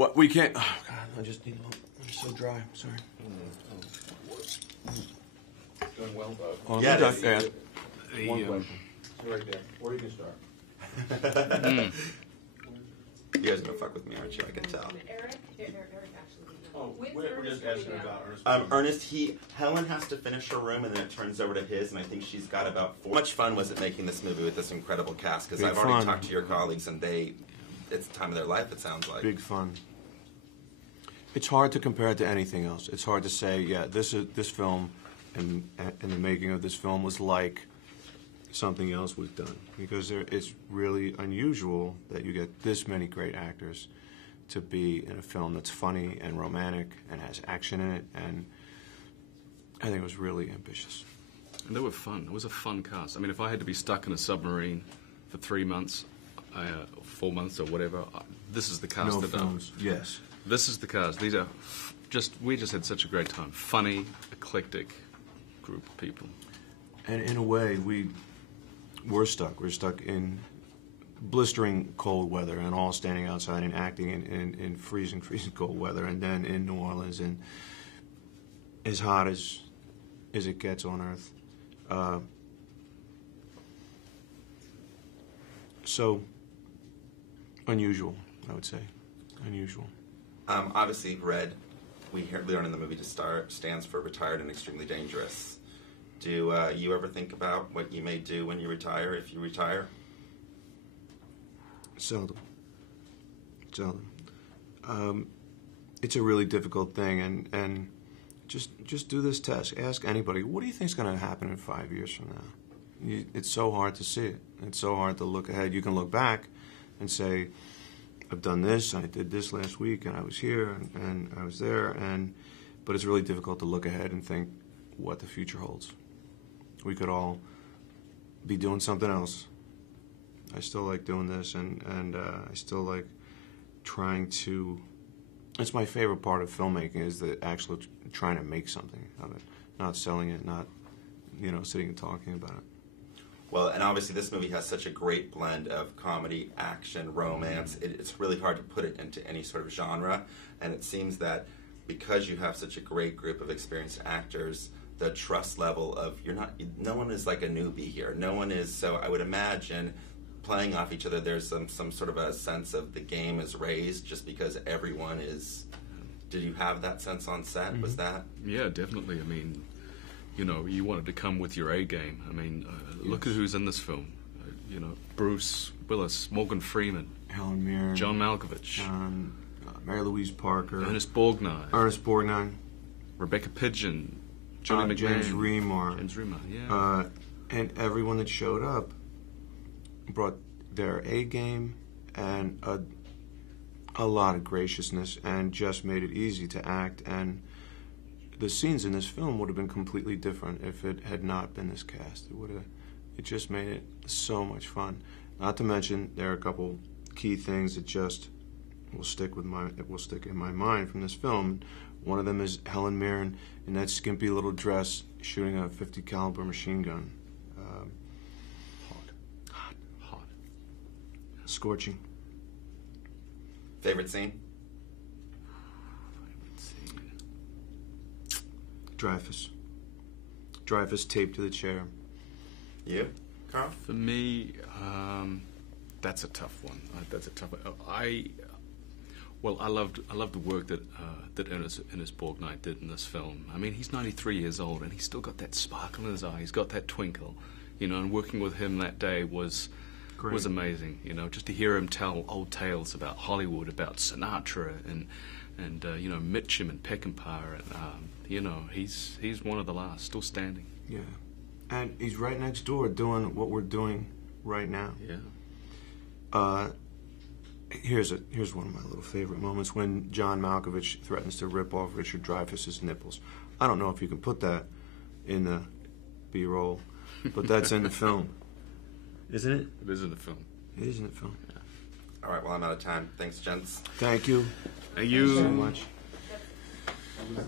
What we can't. Oh God, I just need a little. I'm so dry. I'm sorry. Doing well, though. Oh, Yeah, yeah. One question. Right there. Where do you start? You guys are gonna fuck with me, aren't you? I can tell. Eric actually. Oh, we're just asking about Ernest. Ernest, Helen has to finish her room, and then it turns over to his, and I think she's got about 4. How much fun was it making this movie with this incredible cast? Because I've already talked to your colleagues, and it's the time of their life, it sounds like. Big fun. It's hard to compare it to anything else. It's hard to say, yeah, this film and the making of this film was like something else we've done. Because it's really unusual that you get this many great actors to be in a film that's funny and romantic and has action in it, and I think it was really ambitious. And they were fun. It was a fun cast. I mean, if I had to be stuck in a submarine for 3 months, 4 months or whatever, this is the cast. No films, yes. This is the cast. These are we just had such a great time. Funny, eclectic group of people. And in a way, we're stuck. We're stuck in blistering cold weather and all standing outside and acting in freezing cold weather, and then in New Orleans and as hot as it gets on Earth. So unusual, I would say. Unusual. Obviously, RED, we learn in the movie to start, stands for Retired and Extremely Dangerous. Do you ever think about what you may do when you retire, if you retire? Seldom. It's a really difficult thing, and just do this test. Ask anybody, what do you think is going to happen in 5 years from now? It's so hard to see it. It's so hard to look ahead. You can look back and say, I've done this, I did this last week, and I was here, and I was there, but it's really difficult to look ahead and think what the future holds. We could all be doing something else. I still like doing this, and I still like trying to. It's my favorite part of filmmaking, is the actual trying to make something of it, not selling it, not sitting and talking about it. Well, and obviously this movie has such a great blend of comedy, action, romance. It's really hard to put it into any sort of genre, and it seems that because you have such a great group of experienced actors, the trust level of no one is like a newbie here. No one is, so I would imagine playing off each other, there's some sort of a sense of the game is raised just because everyone is. Did you have that sense on set? Mm-hmm. Was that? Yeah, definitely. I mean, you wanted to come with your A game. I mean, look at who's in this film. Bruce Willis, Morgan Freeman, Helen Mirren, John Malkovich, Mary Louise Parker, Ernest Borgnine, Rebecca Pidgeon, Johnny McMahon, James Remar, yeah, and everyone that showed up brought their A game and a lot of graciousness, and just made it easy to act. And the scenes in this film would have been completely different if it had not been this cast. It just made it so much fun. Not to mention, there are a couple key things that just will stick in my mind from this film. One of them is Helen Mirren in that skimpy little dress shooting a .50 caliber machine gun. Hot. Scorching. Favorite scene? Dreyfus taped to the chair. You, Carl? For me, that's a tough one. That's a tough one. I loved the work that Ernest Borgnine did in this film. I mean, he's 93 years old, and he's still got that sparkle in his eye. He's got that twinkle, and working with him that day was amazing. Just to hear him tell old tales about Hollywood, about Sinatra, and Mitchum and Peckinpah, and he's one of the last, still standing. Yeah, and he's right next door doing what we're doing right now. Yeah. Here's one of my little favorite moments when John Malkovich threatens to rip off Richard Dreyfuss's nipples. I don't know if you can put that in the B-roll, but that's in the film, isn't it? It is in the film. It is in the film. Yeah. All right, well, I'm out of time. Thanks, gents. Thank you. Thank you so much. So